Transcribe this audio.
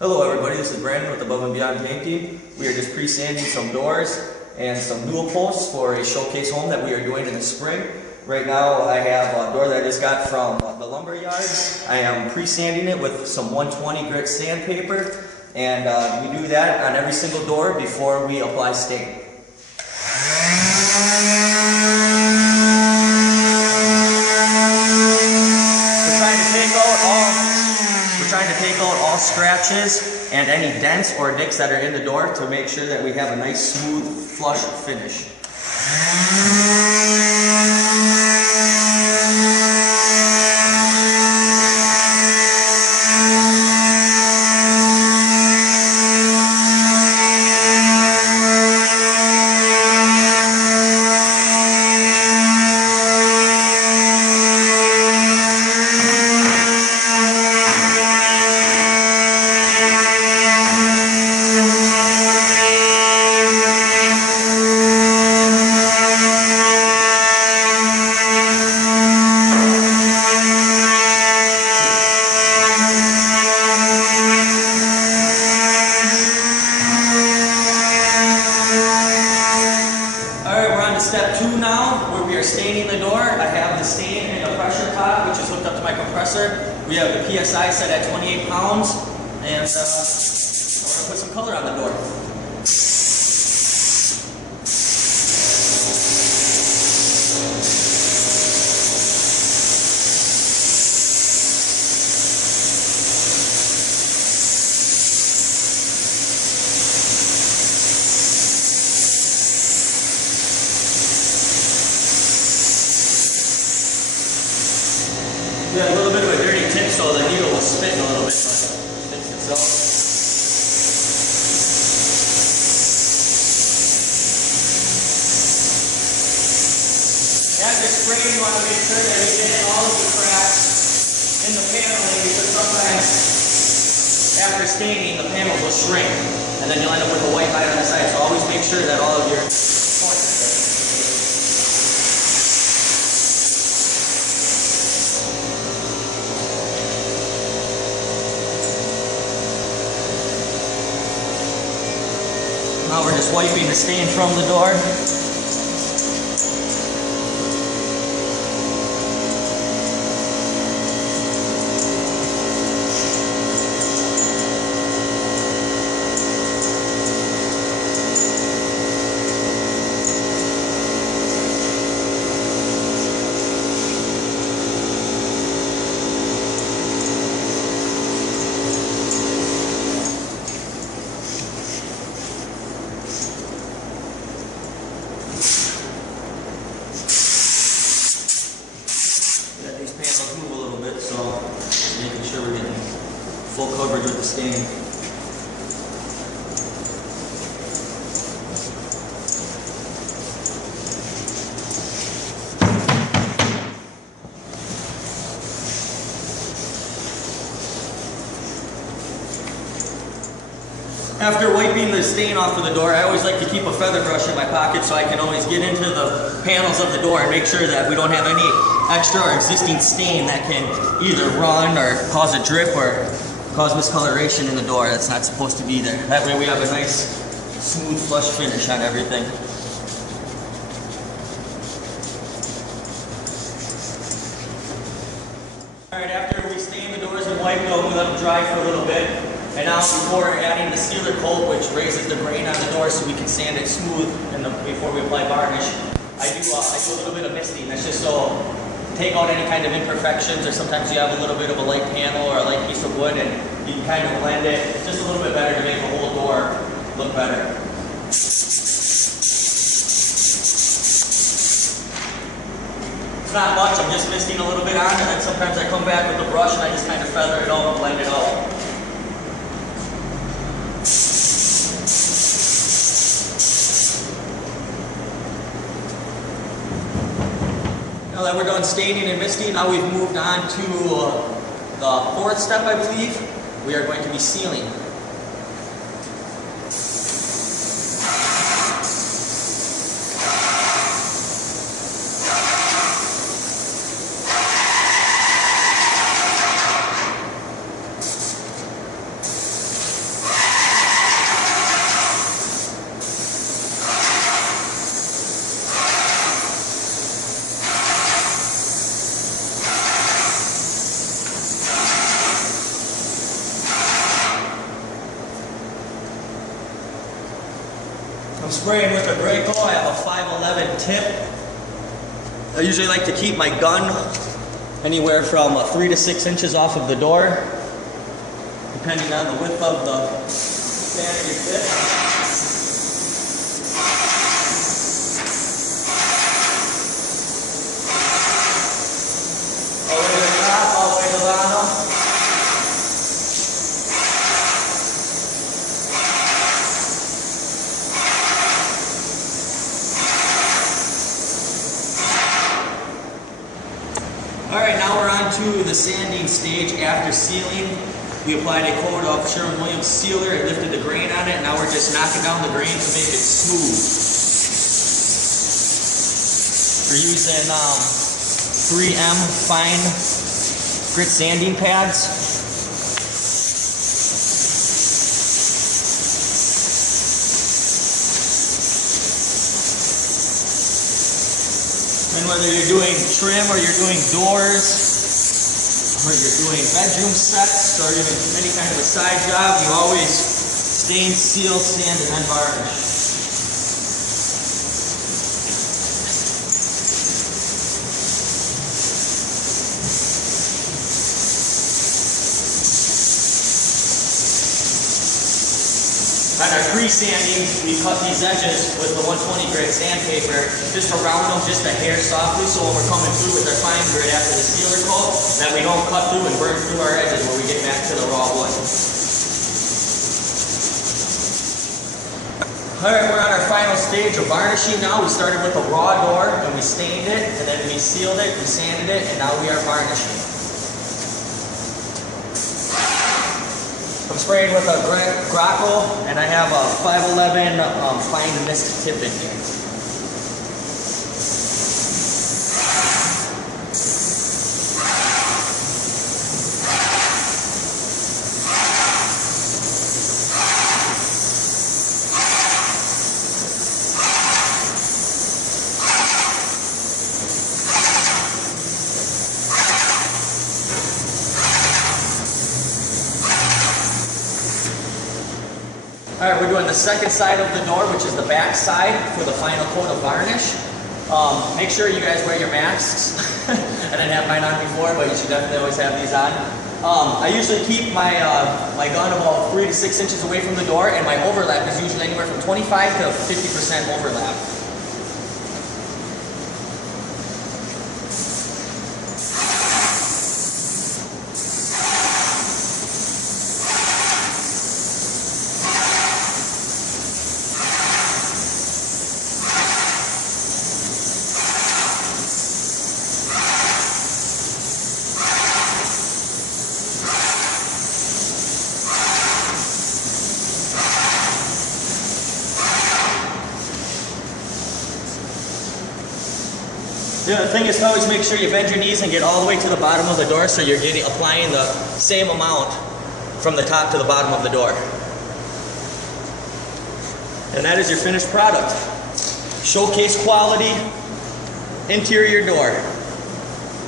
Hello everybody, this is Brandon with Above and Beyond Painting. We are just pre-sanding some doors and some dual posts for a showcase home that we are doing in the spring. Right now I have a door that I just got from the lumber yard. I am pre-sanding it with some 120 grit sandpaper, and we do that on every single door before we apply stain. We're trying to take out all scratches and any dents or nicks that are in the door to make sure that we have a nice, smooth, flush finish. Step 2 now, where we are staining the door. I have the stain in a pressure pot, which is hooked up to my compressor. We have the PSI set at 28 pounds, and we're going to put some color on the door. We had a little bit of a dirty tip, so the needle was spitting a little bit, but it fixed itself. After spraying, you want to make sure that you get in all of the cracks in the paneling, because sometimes after staining, the panels will shrink, and then you'll end up with a white line on the side. So always make sure that all of your points are there. Now we're just wiping the stain from the door. Move a little bit, so making sure we're getting full coverage with the stain. After wiping the stain off of the door, I always like to keep a feather brush in my pocket so I can always get into the panels of the door and make sure that we don't have any extra or existing stain that can either run or cause a drip or cause miscoloration in the door that's not supposed to be there. That way we have a nice, smooth, flush finish on everything. Alright, after we stain the doors and wipe them, we let them dry for a little bit. And now before adding the sealer coat, which raises the grain on the door so we can sand it smooth before we apply varnish, I do a little bit of misting. That's just so take out any kind of imperfections, or sometimes you have a little bit of a light panel or a light piece of wood and you can kind of blend it just a little bit better to make the whole door look better. It's not much, I'm just misting a little bit on, and then sometimes I come back with the brush and I just kind of feather it out and blend it out. Now that we're done staining and misting, now we've moved on to the fourth step, I believe. We are going to be sealing. I'm spraying with a crackle. I have a 511 tip. I usually like to keep my gun anywhere from 3 to 6 inches off of the door, depending on the width of the sanity tip. All the way to the top, all the way to the bottom. Alright, now we're on to the sanding stage. After sealing, we applied a coat of Sherwin-Williams sealer and lifted the grain on it. Now we're just knocking down the grain to make it smooth. We're using 3M fine grit sanding pads. And whether you're doing trim or you're doing doors, or you're doing bedroom sets, or even any kind of a side job, you always stain, seal, sand, and then varnish. On our pre-sanding, we cut these edges with the 120 grit sandpaper just to round them just a hair softly, so when we're coming through with our fine grit after the sealer coat, that we don't cut through and burn through our edges when we get back to the raw wood. Alright, we're on our final stage of varnishing now. We started with a raw door and we stained it, and then we sealed it, we sanded it, and now we are varnishing. I'm spraying with a crackle, and I have a 511 fine mist tip in here. Alright, we're doing the second side of the door, which is the back side, for the final coat of varnish. Make sure you guys wear your masks. I didn't have mine on before, but you should definitely always have these on. I usually keep my gun about 3 to 6 inches away from the door, and my overlap is usually anywhere from 25 to 50% overlap. The other thing is to always make sure you bend your knees and get all the way to the bottom of the door, so you're applying the same amount from the top to the bottom of the door. And that is your finished product. Showcase quality interior door.